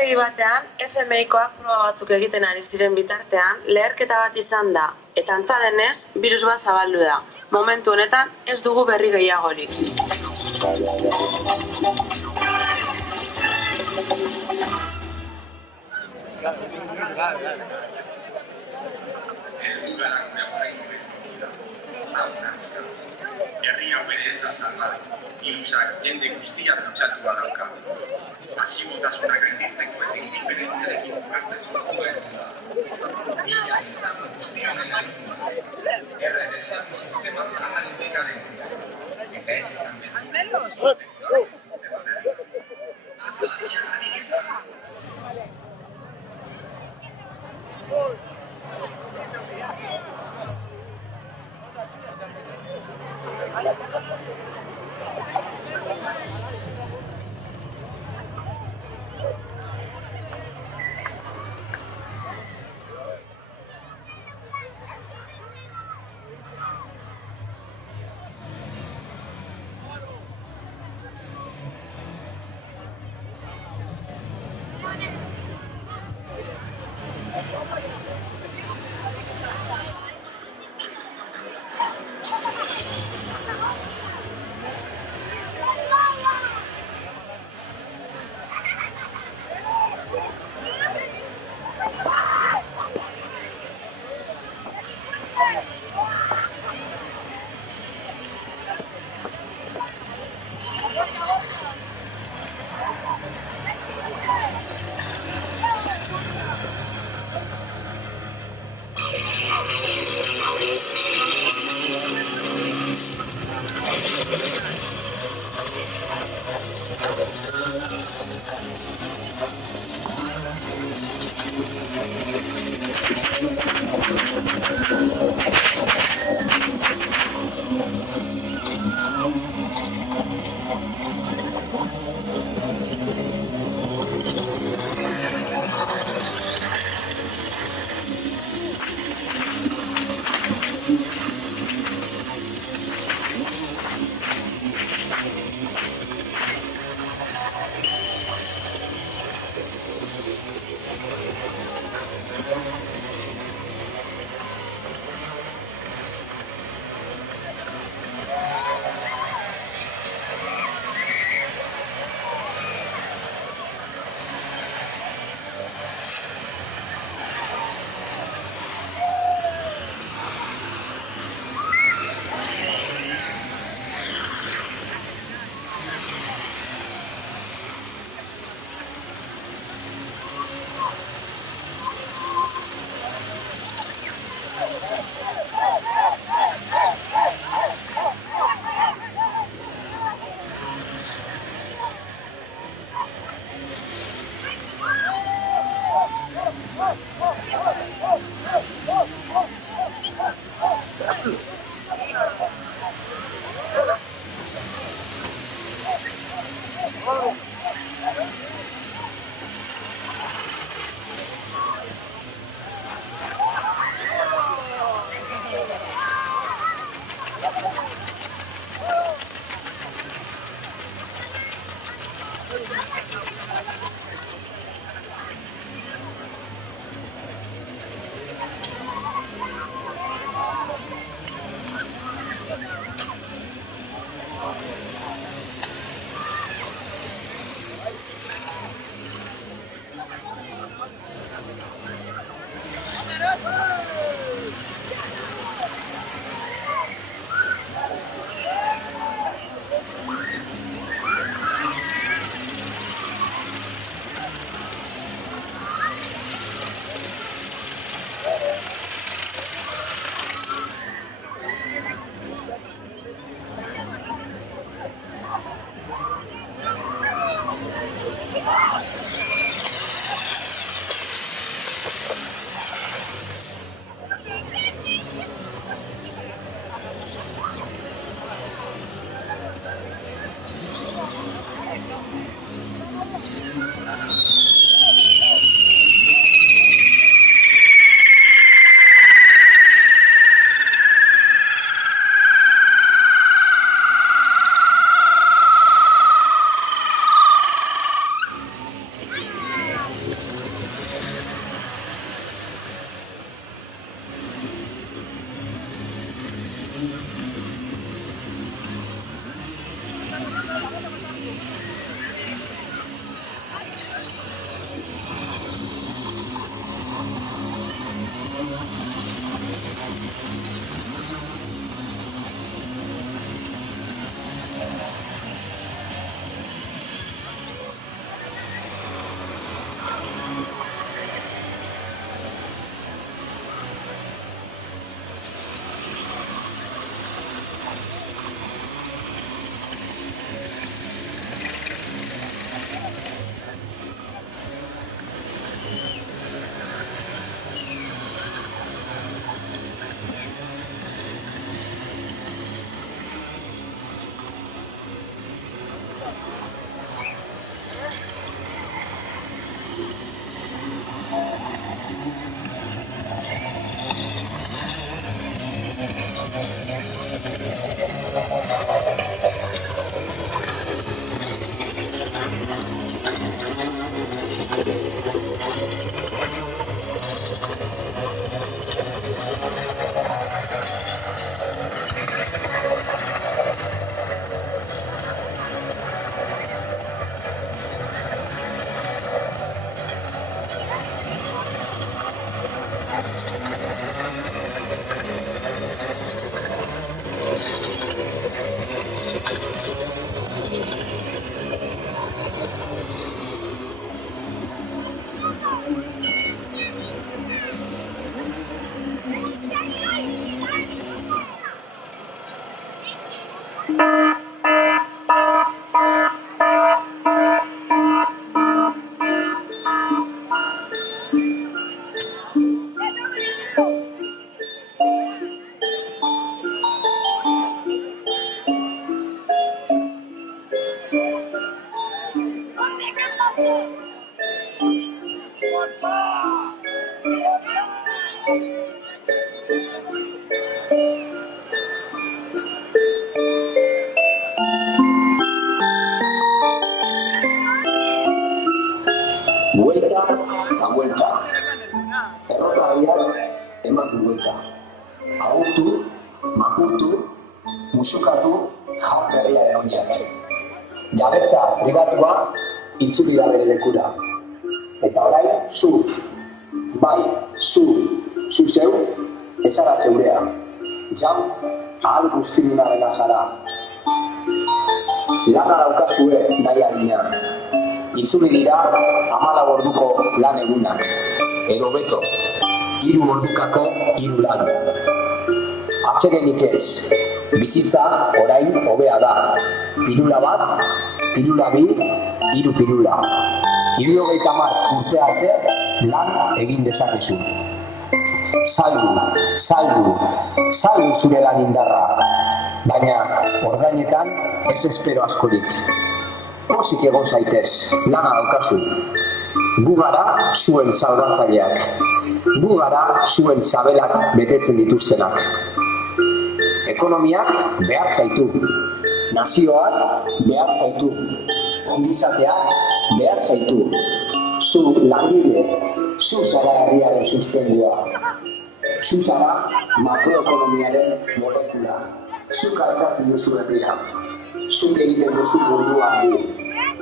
Ordutegi batean, FMI-koak proba batzuk egiten ari ziren bitartean, leherketa bat izan da, eta antza denez, birus bat zabaldu da. Momentu honetan, ez dugu berri gehiagorik. Herri hau ere ez da salbatu. Birusak jende guztia dutxatua dauka. Pasibotasuna gainditzeko eta indiferentziarekin bukatzen duen da. Mila entzatu guztionen agindu. Erredezatu sistema zaharen dekadentzia. Eta ez izan behar. Vuelta eta vuelta. Errotariak eman du vuelta. Agurtu, makurtu, musukatu, jarberriaren oinak. Jabetza pribatua itzuli da bere lekura. Eta orain, zu, bai, zu zeu, ezara zeurea. Jau, ahal guztinunaren azara. Lana daukazue nahi adina. Itzuli dira 14 orduko lan egunak. Edo beto, 3 ordukako 3 lan. Atsedenik ez, bizitza orain hobea da. Pilula bat, pilula bi, 3 pilula. 70 urte arte lan egin dezakezu. Saldu zure lan indarra. Baina ordainetan ez espero askorik. Pozik egon zaitez, lana daukazu. Gu gara zuen salbatzaileak. Gu gara zuen sabelak betetzen dituztenak. Ekonomiak behar zaitu. Nazioak behar zaitu. Ongizateak behar zaitu. Zu langile, zu zara herriaren sustendua. Zu zara makroekonomiaren molekula. Zuk altzatzen duzu herria. Zuk egiten duzu mundua handi.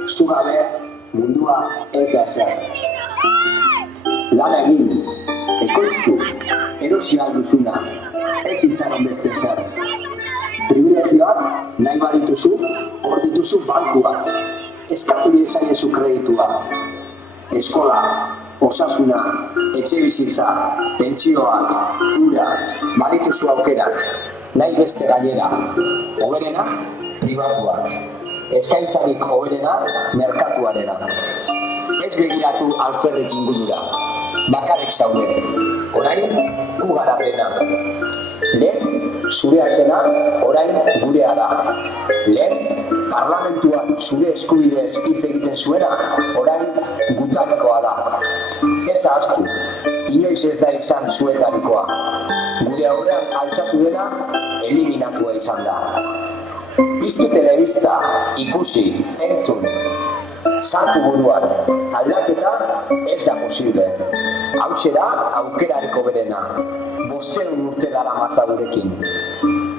Zu gabe mundua ez da ezer. Lan egin, ekoiztu, erosi ahal duzuna, ez itxaron beste ezer. Privilegioak nahi badituzu, hor dituzu bankuak. Eskatu diezaiezu kreditua. Eskola, osasuna, etxebizitza, pentsioak, ura, badituzu aukerak. Nahi beste gainera, hoberenak, pribatuak. Eskaintzarik hoberena, merkatuarena. Ez begiratu alferrik ingurura. Bakarrik zaude. Orain, gu garapena. Lehen, zurea zena, orain gurea da. Lehen, parlamentuan zure eskubidez hitz egiten zuena, orain gutarikoa da. Ez ahaztu, inoiz ez da izan zuetarikoa. Gure aurrean altxatu dena, eliminatua izan da. Piztu telebista, ikusi, entzun. Sartu buruan, aldaketa ez da posible. Hauxe da aukerariko berena. 500 urte daramatza gurekin.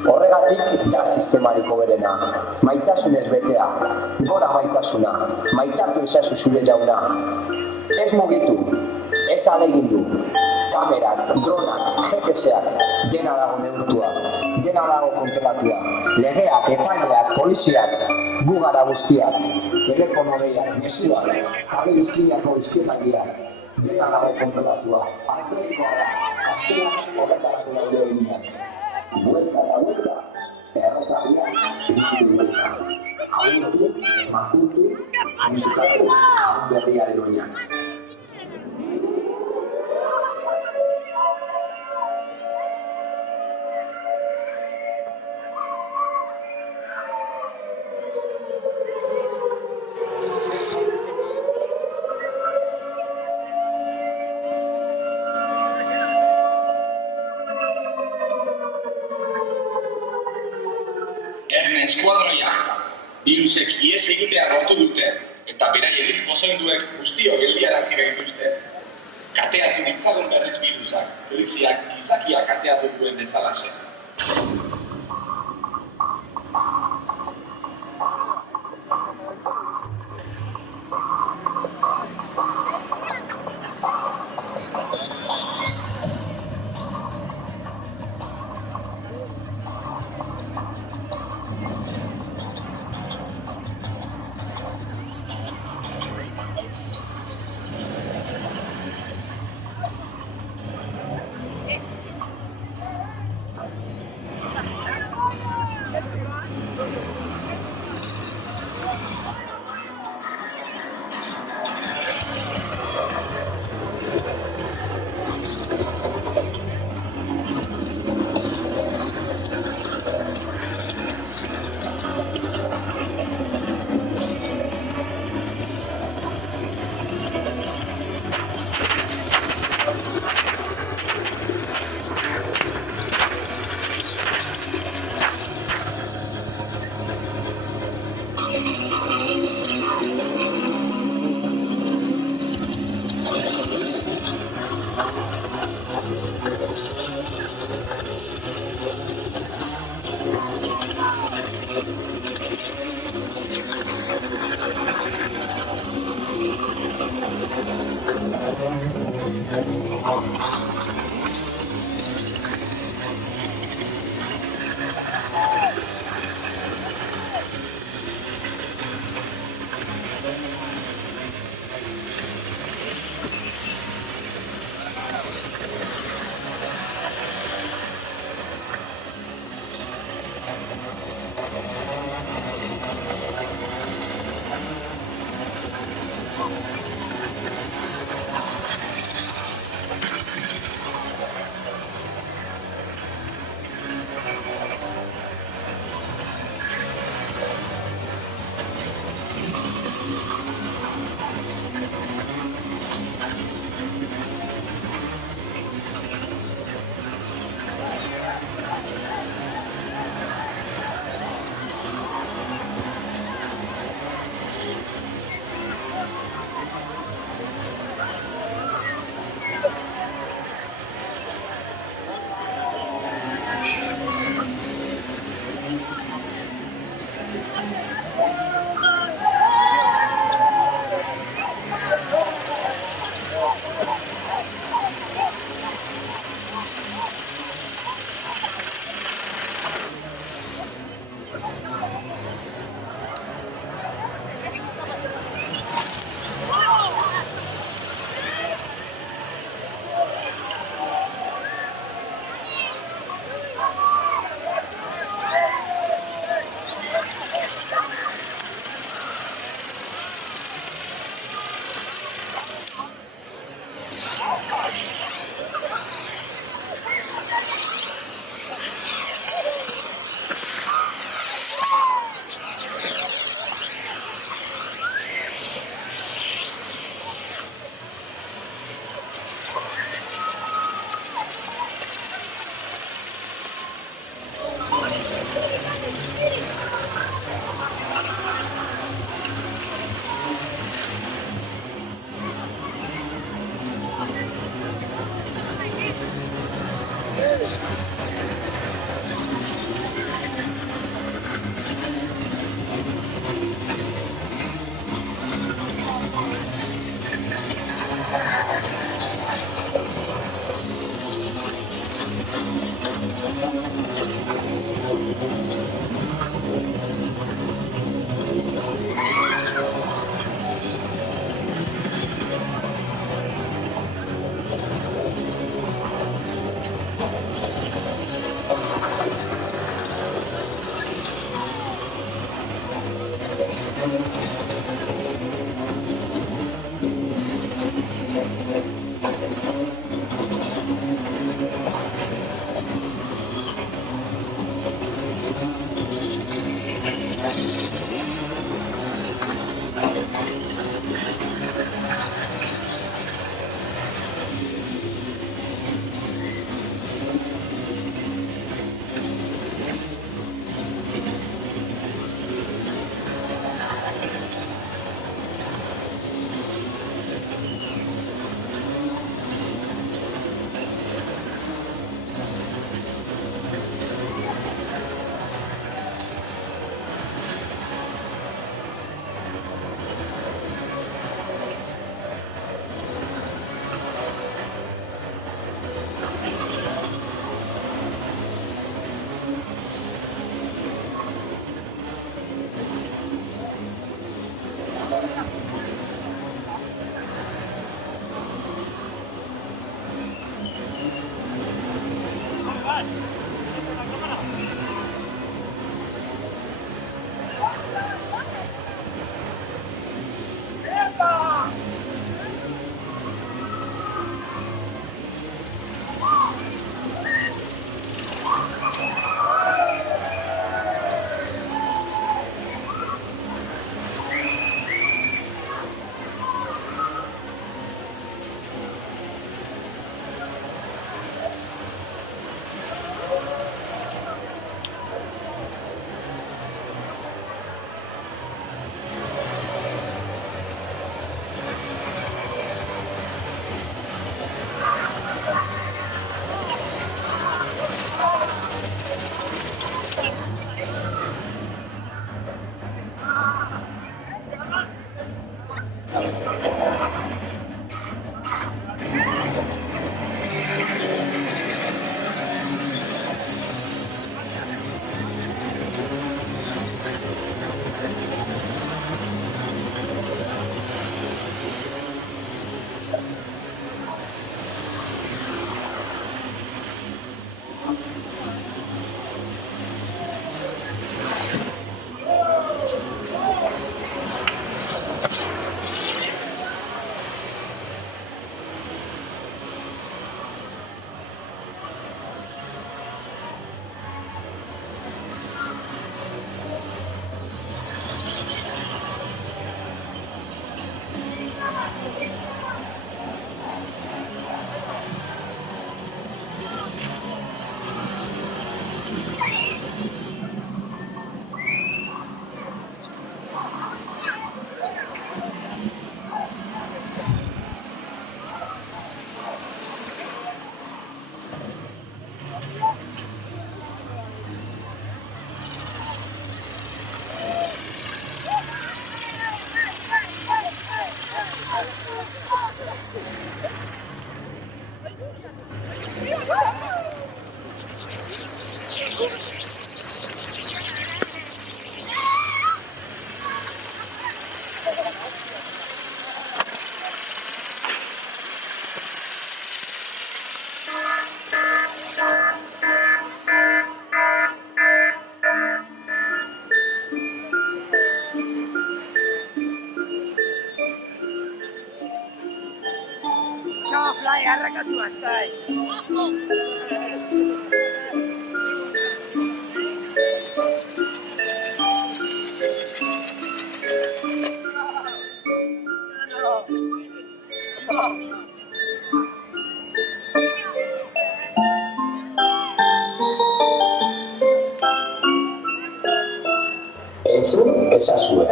Horregatik da sistemarik hoberena, maitasunez betea, gora maitasuna, maitatu ezazu zure jauna. Ez mugitu, ez ahalegindu, kamerak, dronak, GPS-ak, dena dago neurtua, dena dago kontrolatua, legeak, epaileak, poliziak, gu gara guztiak, telefono deiak, mezuak, kabe izkinako izketagiak, dena dago kontrolatua, elektronikoa da, kartzeak horretarako daude eginak. Vuelta eta vuelta, errotarriak egiten vuelta. Agurtu, makurtu, musukatu, jaun berriaren oinak. Eskuadroia, birusek ihes egitea lortu dute, eta beraien pozoinduek guztio geldiarazi gaituzte. Kateatu ditzagun berriz birusak, poliziak gizakiak kateatu duen bezalaxe. Ciao, Fly, arrancatu astai. Entzun ezazue.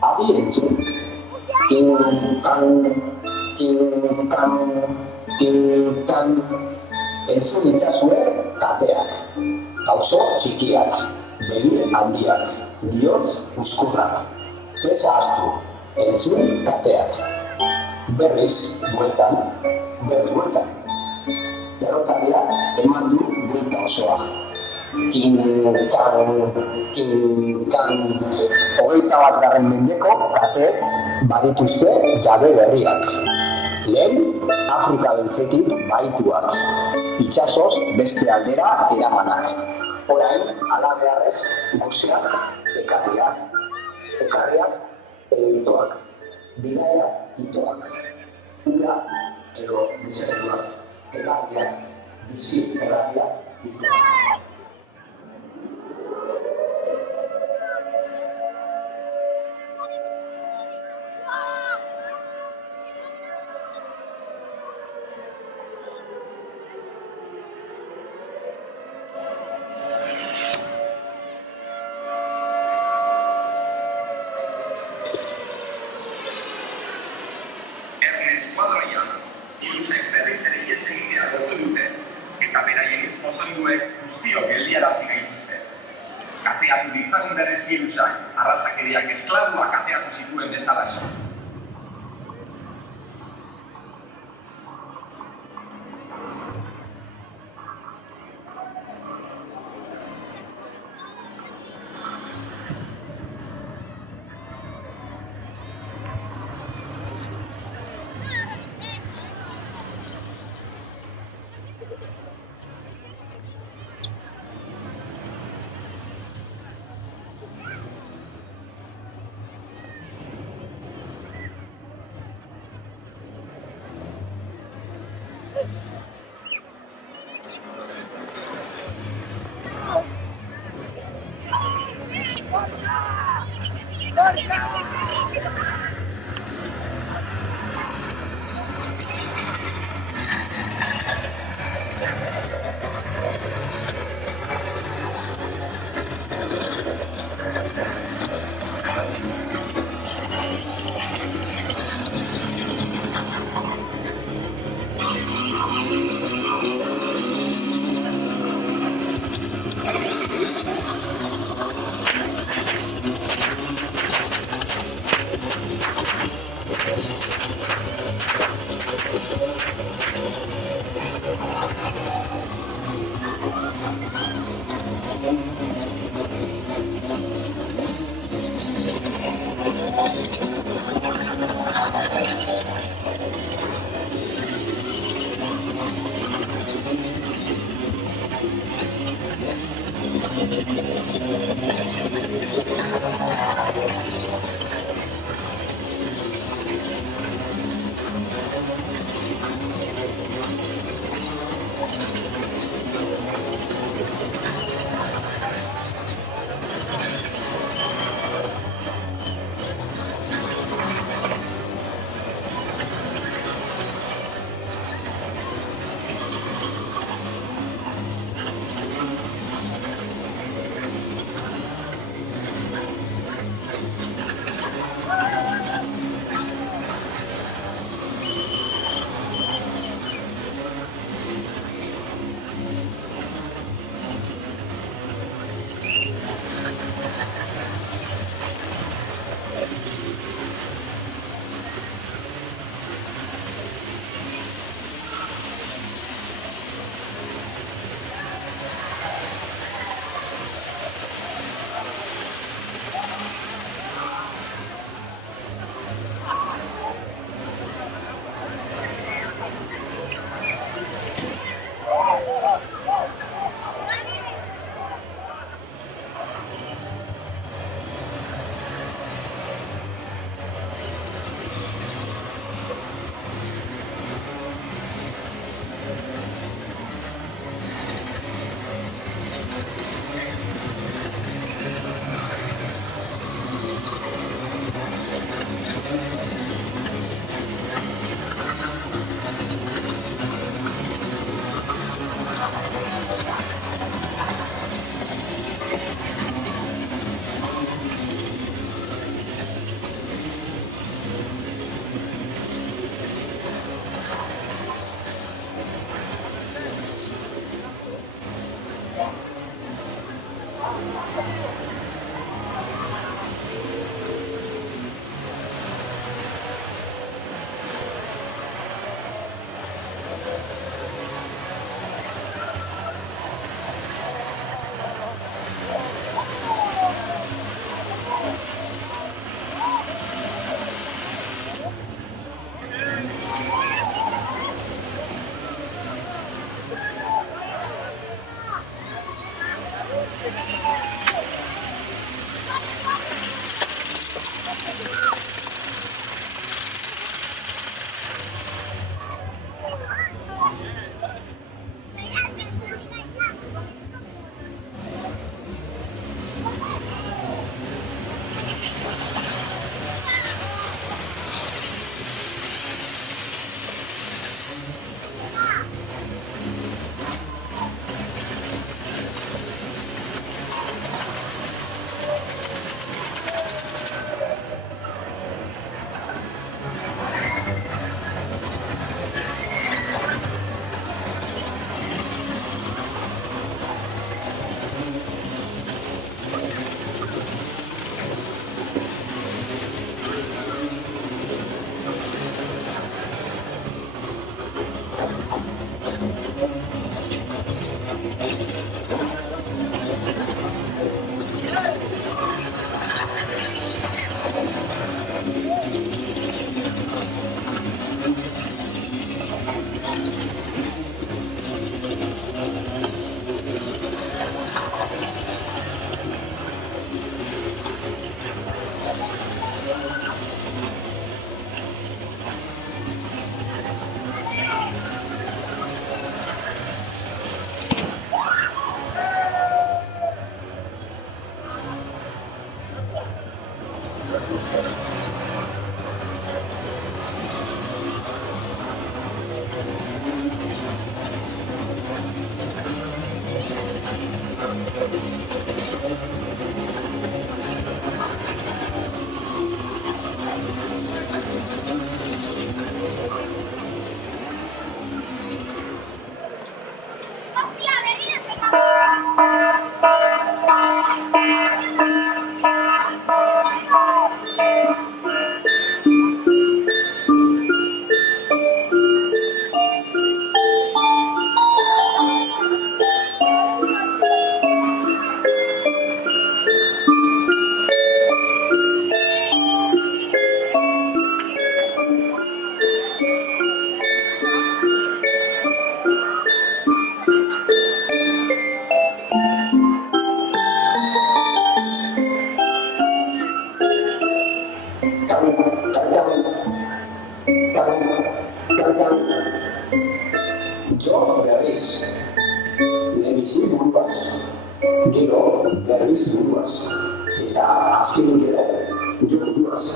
Adi entzun. Kinkan, kinkan, kinkan. Entzun itzazue kateak. Auzo txikiak, begi handiak, bihotz uzkurrak. Pesa astu, entzun kateak. Berriz, bueltan, bueltan. Perrotariak eman du buelta osoa. Kinkan, kinkan. 21. mendeko kateek badituzte jabe berriak. Lehen, Afrika beltzetik bahituak, itsasoz beste aldera eramanak. Orain, halabeharrez, goseak ekarriak. Ekarriak edo itoak, bidaia itoak, ura edo desertuak, ekarriak, bizi ekarriak itoak. Eskuadroian, iluzek berriz ere ihes egitea lortu dute, eta beraien pozonduek guztiok geldiarazi gaituzte. Kateatu ditzagun berriz birusak, arrazakeriak esklabuak kateatu zituen bezalaxe. Jo berriz, lehenbizi buruaz, gero berriz buruaz, eta azkenik ere jo buruaz.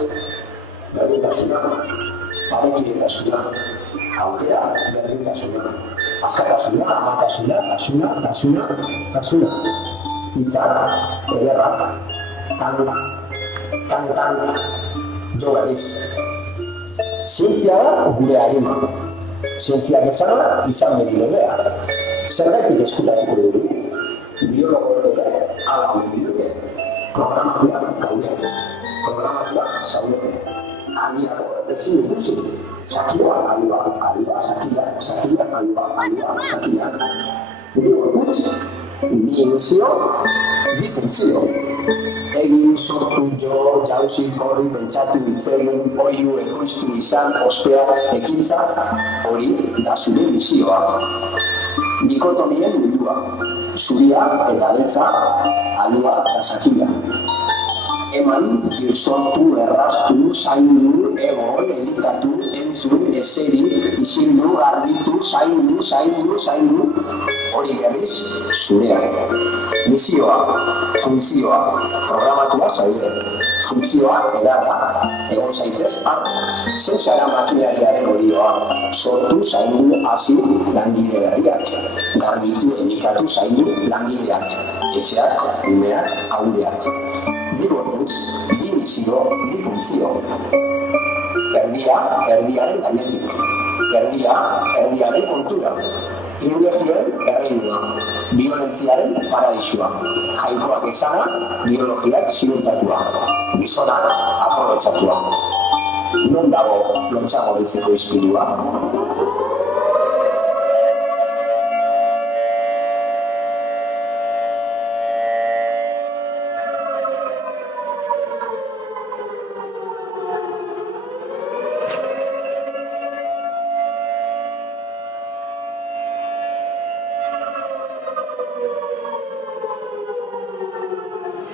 Berdintasuna, parekidetasuna, aukera berdintasuna, askatasuna, amatasuna, tasuna, hitzak, ederrak, tan, jo berriz. Zientzia da gure harima. Zientziak bezala izan bedi legea. Zergatik eskutatuko dugu? Biologoek ere hala hori dute. Programatuak gaude. Programatuak zaudete. Agiago ezin ikusi. Sakia, alua, sakia, alua, sakia. Bi gorputz, bi emisio, bi funtzio. Egin, sortu, jo, jauzi, korri, pentsatu, itzegin, oiu, ekoiztu izan, ospea, ekintza, hori da zure misioa. Dikotomien mundua, zuria eta beltza, alua eta sakia. Eman, sortu, erraztu, zaindu, egon, edikatu, entzun, eseri, isildu, garbitu, zaindu, hori berriz zurea. Misioa, funtzioa, programatua zaude. Funtzioa, edarra, egon zaitez, zeu zara makinariaren olioa. Sortu, zaindu, hasi, langile berriak. Garbitu, edikatu, zaindu, langileak. Etxeak, umeak, aureak. Bi gorputz, bi misio, bi funtzio. Erdiaren gainetik. Erdiaren kontura. Privilegioen erreinua. Biolentziaren paradisua. Jainkoak esana, biologiak ziurtatua. Gizonak aprobetxatua. Non dago lontxagoritzeko ispilua?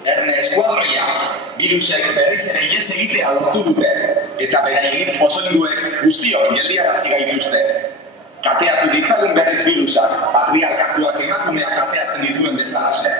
Erne eskuadroia, virusek berriz ere ihes egitea lortu dute, eta beraiek pozoinduek guztiok geldiarazi gaituzte. Kateatu ditzagun berriz virusak, patriarkatuak emakumeak kateatzen dituen bezalaxe.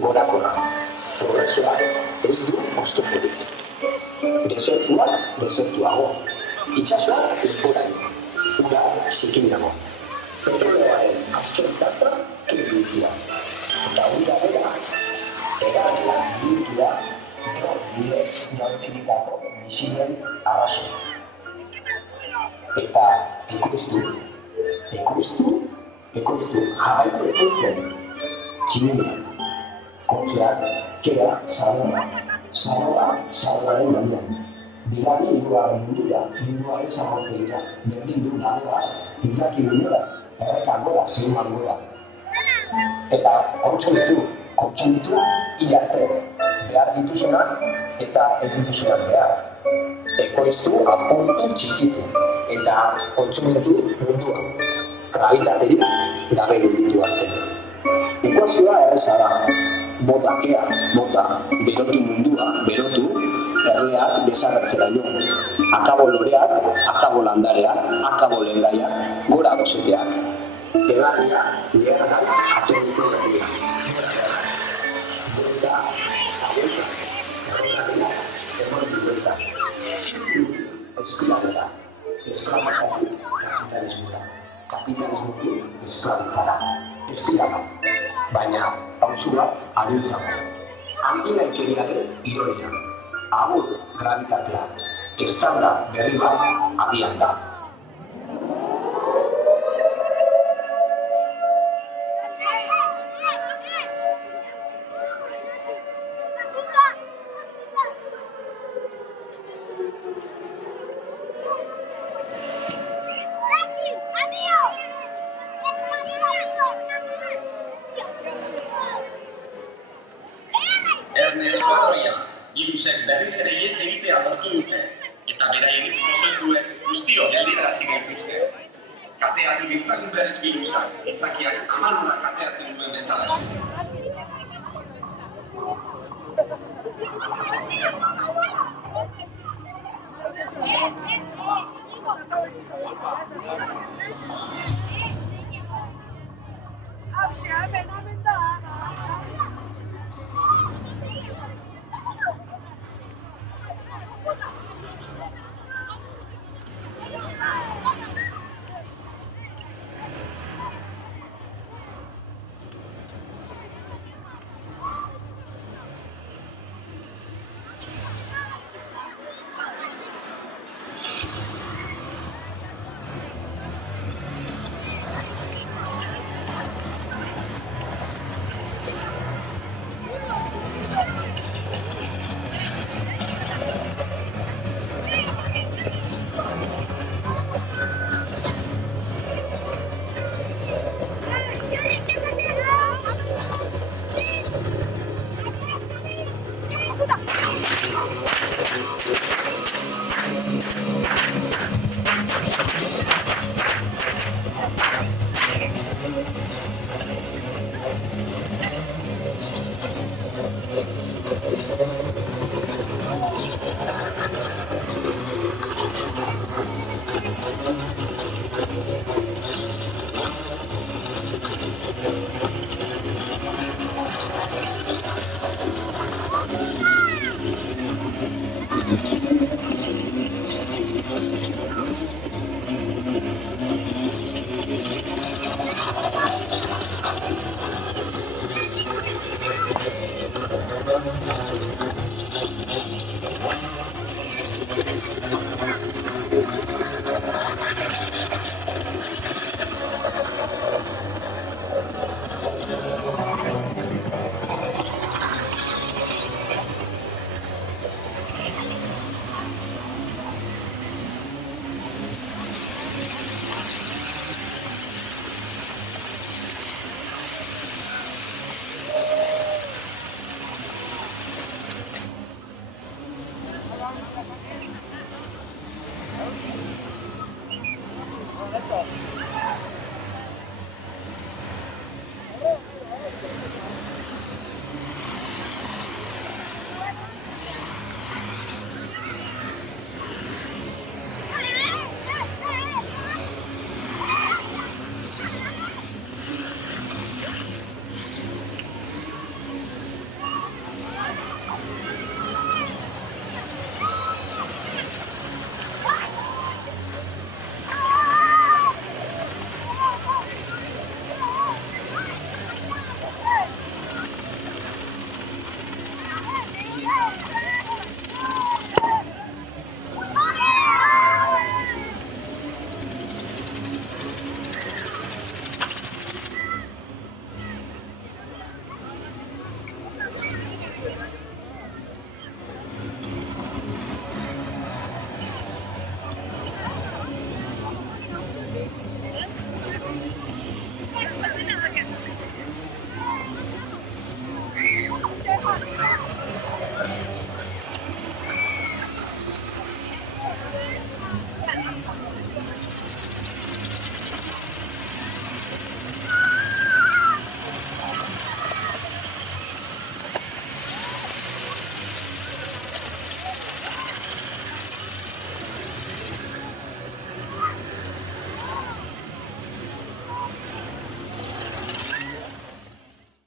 gorakora. Progresioak ez du oztoporik. Desertuago. Itsasoak leporaino. Ura zikinago. Petroleoaren azken data kirrikia. Eta ura bera, eragila bihurtua, bidez jaurtikitako biziren arraso. Eta ekoiztu, jarraitu ekoizten. Tximenean, kotxeak, kera, zaroaren gainean. Bigari hirugarren munduaren zabortegira, berdin du badeaz, izaki unera, errekan gora, zeinan gora. Eta kontsumitu hilarte, behar dituzunak eta ez dituzunak behar. Ekoiztu apuntu txikitu eta kontsumitu mundua. Grabitaterik gabe gelditu arte. Ekuazioa erreza da. Bota, berotu mundua, berotu, erleak desagertzeraino. Akabo loreak, akabo landareak, akabo lehengaiak, gora gozeteak. Egarria, lehergan, atomiko berria. Buelta, eskiladera, esklabazatu kapitalismora. Kapitalismotik esklabitzara, eskilada. Baina, pausuak ariltzago. Antinaikeriaren ironia. Agur gravitatea. Estanda berri bat abian da. Ernest Barroia, birusek berriz ere ihes egitea lortu dute, eta beraien pozoituen guztio geldiarazi gaituzte. Kateatu ditzagun berriz birusak, izakiak amalura kateatzen duen bezala.